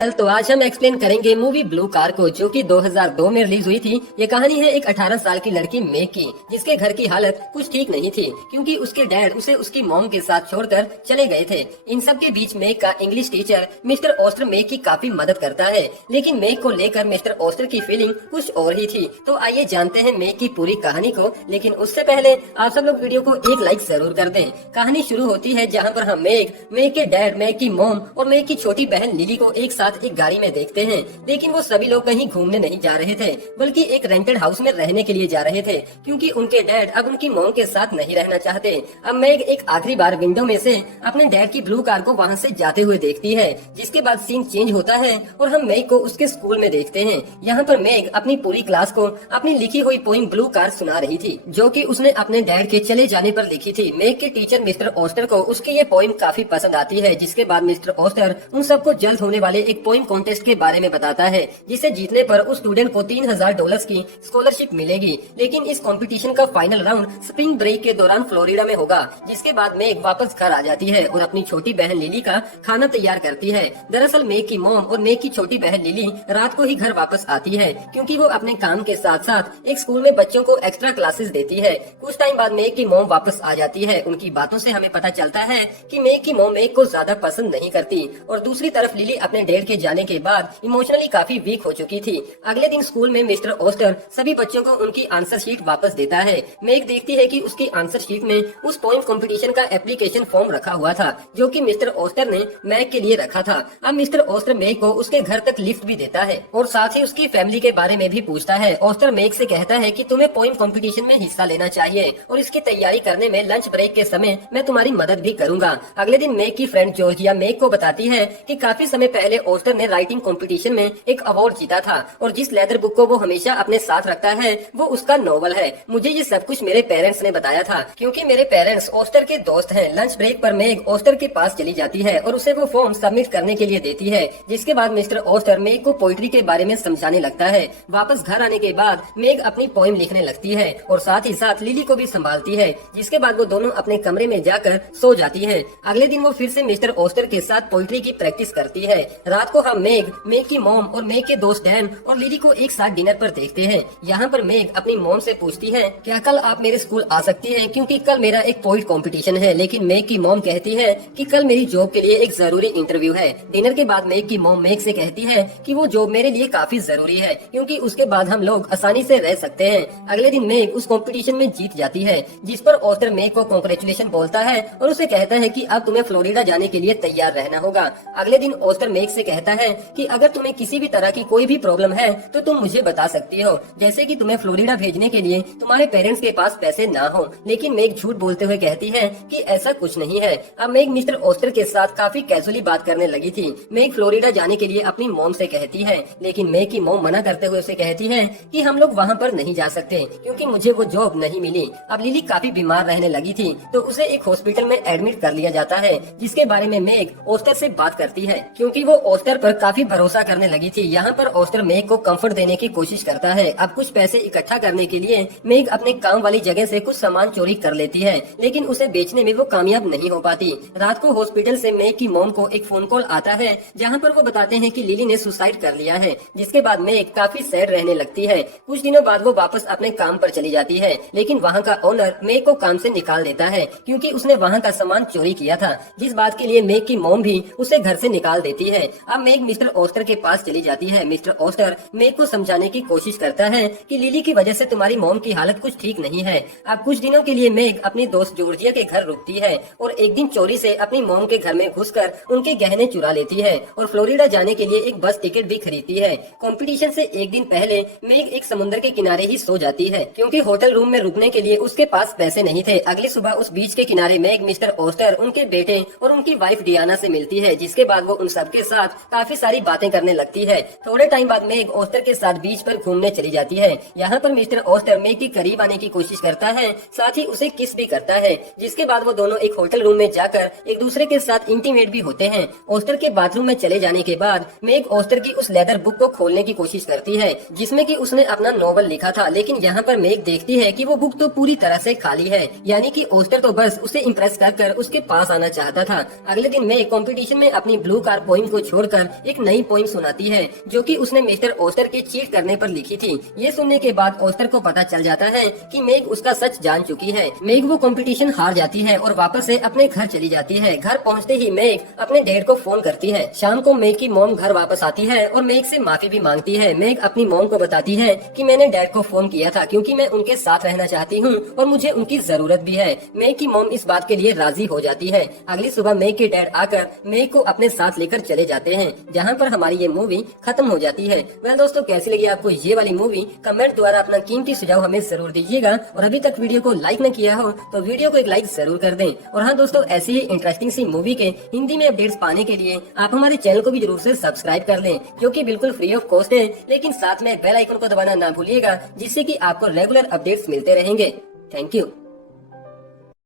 तो आज हम एक्सप्लेन करेंगे मूवी ब्लू कार को, जो कि 2002 में रिलीज हुई थी। ये कहानी है एक 18 साल की लड़की मेग की, जिसके घर की हालत कुछ ठीक नहीं थी, क्योंकि उसके डैड उसे उसकी मॉम के साथ छोड़कर चले गए थे। इन सब के बीच मेग का इंग्लिश टीचर मिस्टर ओस्टर मेग की काफी मदद करता है, लेकिन मेग को लेकर मिस्टर ओस्टर की फीलिंग कुछ और ही थी। तो आइए जानते हैं मेग की पूरी कहानी को, लेकिन उससे पहले आप सब लोग वीडियो को एक लाइक जरूर कर दें। कहानी शुरू होती है जहाँ पर हम मेग के डैड, मेग की मॉम और मेग की छोटी बहन लिली को एक साथ एक गाड़ी में देखते हैं। लेकिन वो सभी लोग कहीं घूमने नहीं जा रहे थे, बल्कि एक रेंटेड हाउस में रहने के लिए जा रहे थे, क्योंकि उनके डैड अब उनकी मॉम के साथ नहीं रहना चाहते। अब मेग एक आखिरी बार विंडो में से अपने डैड की ब्लू कार को वहाँ से जाते हुए देखती है, जिसके बाद सीन चेंज होता है और हम मेग को उसके स्कूल में देखते हैं। यहाँ पर मेग अपनी पूरी क्लास को अपनी लिखी हुई पोइम ब्लू कार सुना रही थी, जो कि उसने अपने डैड के चले जाने पर लिखी थी। मेग के टीचर मिस्टर ओस्टर को उसकी ये पोइम काफी पसंद आती है, जिसके बाद मिस्टर ओस्टर उन सबको जल्द होने वाले एक पोइम कॉन्टेस्ट के बारे में बताता है, जिसे जीतने पर उस स्टूडेंट को $3000 की स्कॉलरशिप मिलेगी। लेकिन इस कंपटीशन का फाइनल राउंड स्प्रिंग ब्रेक के दौरान फ्लोरिडा में होगा। जिसके बाद मेग वापस घर आ जाती है और अपनी छोटी बहन लिली का खाना तैयार करती है। दरअसल मेग की मॉम और मेग की छोटी बहन लिली रात को ही घर वापस आती है, क्योंकि वो अपने काम के साथ साथ एक स्कूल में बच्चों को एक्स्ट्रा क्लासेस देती है। कुछ टाइम बाद मेग की मॉम वापस आ जाती है। उनकी बातों से हमें पता चलता है कि मेग की मॉम मेग को ज्यादा पसंद नहीं करती, और दूसरी तरफ लिली अपने डैड के जाने के बाद इमोशनली काफी वीक हो चुकी थी। अगले दिन स्कूल में मिस्टर ओस्टर सभी बच्चों को उनकी आंसर शीट वापस देता है। मेग देखती है कि उसकी आंसर शीट में उस पोइम कंपटीशन का एप्लीकेशन फॉर्म रखा हुआ था, जो कि मिस्टर ओस्टर ने मेग के लिए रखा था। अब मिस्टर ओस्टर मेग को उसके घर तक लिफ्ट भी देता है और साथ ही उसकी फैमिली के बारे में भी पूछता है। ओस्टर मेग से कहता है कि तुम्हें पोइम कंपटीशन में हिस्सा लेना चाहिए, और इसकी तैयारी करने में लंच ब्रेक के समय मैं तुम्हारी मदद भी करूंगा। अगले दिन मेग की फ्रेंड जॉर्जिया मेग को बताती है कि काफी समय पहले ओस्टर ने राइटिंग कंपटीशन में एक अवार्ड जीता था, और जिस लेदर बुक को वो हमेशा अपने साथ रखता है वो उसका नॉवल है। मुझे ये सब कुछ मेरे पेरेंट्स ने बताया था, क्योंकि मेरे पेरेंट्स ओस्टर के दोस्त हैं। लंच ब्रेक पर मेग ओस्टर के पास चली जाती है और उसे वो फॉर्म सबमिट करने के लिए देती है। जिसके बाद मिस्टर ओस्टर मेग को पोइट्री के बारे में समझाने लगता है। वापस घर आने के बाद मेग अपनी पोइम लिखने लगती है और साथ ही साथ लिली को भी संभालती है। जिसके बाद वो दोनों अपने कमरे में जाकर सो जाती है। अगले दिन वो फिर से मिस्टर ओस्टर के साथ पोइट्री की प्रैक्टिस करती है। रात को हम मेग की मॉम और मेग के दोस्त डैन और लिली को एक साथ डिनर पर देखते हैं। यहाँ पर मेग अपनी मॉम से पूछती है, क्या कल आप मेरे स्कूल आ सकती हैं, क्योंकि कल मेरा एक पोइट कंपटीशन है। लेकिन मेग की मॉम कहती है कि कल मेरी जॉब के लिए एक जरूरी इंटरव्यू है। डिनर के बाद मेग की मॉम मेग से कहती है कि वो जॉब मेरे लिए काफी जरूरी है, क्योंकि उसके बाद हम लोग आसानी से रह सकते हैं। अगले दिन मेग उस कंपटीशन में जीत जाती है, जिस पर ओस्टर मेग को कांग्रेचुलेशन बोलता है और उसे कहता है कि अब तुम्हें फ्लोरिडा जाने के लिए तैयार रहना होगा। अगले दिन ओस्टर मेग से कहता है कि अगर तुम्हें किसी भी तरह की कोई भी प्रॉब्लम है तो तुम मुझे बता सकती हो, जैसे कि तुम्हें फ्लोरिडा भेजने के लिए तुम्हारे पेरेंट्स के पास पैसे ना हो। लेकिन मेग झूठ बोलते हुए कहती है कि ऐसा कुछ नहीं है। अब मेग मिस्टर ओस्टर के साथ काफी कैजुअली बात करने लगी थी। मेग फ्लोरिडा जाने के लिए अपनी मॉम से कहती है, लेकिन मेग की मॉम मना करते हुए उसे कहती है कि हम लोग वहाँ पर नहीं जा सकते, क्योंकि मुझे वो जॉब नहीं मिली। अब लिली काफी बीमार रहने लगी थी, तो उसे एक हॉस्पिटल में एडमिट कर लिया जाता है, जिसके बारे में मेग ओस्टर से बात करती है, क्योंकि वो ओस्टर पर काफी भरोसा करने लगी थी। यहाँ पर ओस्टर मेग को कंफर्ट देने की कोशिश करता है। अब कुछ पैसे इकट्ठा करने के लिए मेग अपने काम वाली जगह से कुछ सामान चोरी कर लेती है, लेकिन उसे बेचने में वो कामयाब नहीं हो पाती। रात को हॉस्पिटल से मेग की मॉम को एक फोन कॉल आता है, जहाँ पर वो बताते हैं कि लिली ने सुसाइड कर लिया है। जिसके बाद मेग काफी सैड रहने लगती है। कुछ दिनों बाद वो वापस अपने काम पर चली जाती है, लेकिन वहाँ का ओनर मेग को काम से निकाल देता है, क्योंकि उसने वहाँ का सामान चोरी किया था, जिस बात के लिए मेग की मॉम भी उसे घर से निकाल देती है। अब मेग मिस्टर ओस्टर के पास चली जाती है। मिस्टर ओस्टर मेग को समझाने की कोशिश करता है कि लिली की वजह से तुम्हारी मॉम की हालत कुछ ठीक नहीं है। अब कुछ दिनों के लिए मेग अपनी दोस्त जॉर्जिया के घर रुकती है, और एक दिन चोरी से अपनी मॉम के घर में घुसकर उनके गहने चुरा लेती है, और फ्लोरिडा जाने के लिए एक बस टिकट भी खरीदती है। कंपटीशन से एक दिन पहले मेग एक समुद्र के किनारे ही सो जाती है, क्योंकि होटल रूम में रुकने के लिए उसके पास पैसे नहीं थे। अगली सुबह उस बीच के किनारे मेग मिस्टर ओस्टर, उनके बेटे और उनकी वाइफ डियाना से मिलती है, जिसके बाद वो उन सबके साथ काफी सारी बातें करने लगती है। थोड़े टाइम बाद मेग ओस्टर के साथ बीच पर घूमने चली जाती है। यहाँ पर मिस्टर ओस्टर मेग के करीब आने की कोशिश करता है, साथ ही उसे किस भी करता है। जिसके बाद वो दोनों एक होटल रूम में जाकर एक दूसरे के साथ इंटीमेट भी होते हैं। ओस्टर के बाथरूम में चले जाने के बाद मेग ओस्टर की उस लेदर बुक को खोलने की कोशिश करती है, जिसमें कि उसने अपना नॉवल लिखा था। लेकिन यहाँ पर मेग देखती है कि वो बुक तो पूरी तरह से खाली है, यानी कि ओस्टर तो बस उसे इम्प्रेस कर उसके पास आना चाहता था। अगले दिन मेग कंपटीशन में अपनी ब्लू कार पोइम को छोड़ छोड़कर एक नई पोइम सुनाती है जो कि उसने मिस्टर ओस्टर के चीट करने पर लिखी थी। ये सुनने के बाद ओस्टर को पता चल जाता है कि मेग उसका सच जान चुकी है। मेग वो कंपटीशन हार जाती है और वापस से अपने घर चली जाती है। घर पहुंचते ही मेग अपने डैड को फोन करती है। शाम को मेग की मॉम घर वापस आती है और मेग से माफी भी मांगती है। मेग अपनी मॉम को बताती है कि मैंने डैड को फोन किया था क्योंकि मैं उनके साथ रहना चाहती हूँ और मुझे उनकी जरूरत भी है। मेग की मॉम इस बात के लिए राजी हो जाती है। अगली सुबह मेग के डैड आकर मेग को अपने साथ लेकर चले जाते हैं, जहाँ पर हमारी ये मूवी खत्म हो जाती है। वेल दोस्तों, कैसी लगी आपको ये वाली मूवी? कमेंट द्वारा अपना कीमती सुझाव हमें जरूर दीजिएगा और अभी तक वीडियो को लाइक न किया हो तो वीडियो को एक लाइक जरूर कर दें। और हाँ दोस्तों, ऐसी ही इंटरेस्टिंग सी मूवी के हिंदी में अपडेट्स पाने के लिए आप हमारे चैनल को भी जरूर से सब्सक्राइब कर लें, जो कि बिल्कुल फ्री ऑफ कॉस्ट है। लेकिन साथ में बेल आइकन को दबाना ना भूलिएगा, जिससे कि आपको रेगुलर अपडेट्स मिलते रहेंगे। Thank you.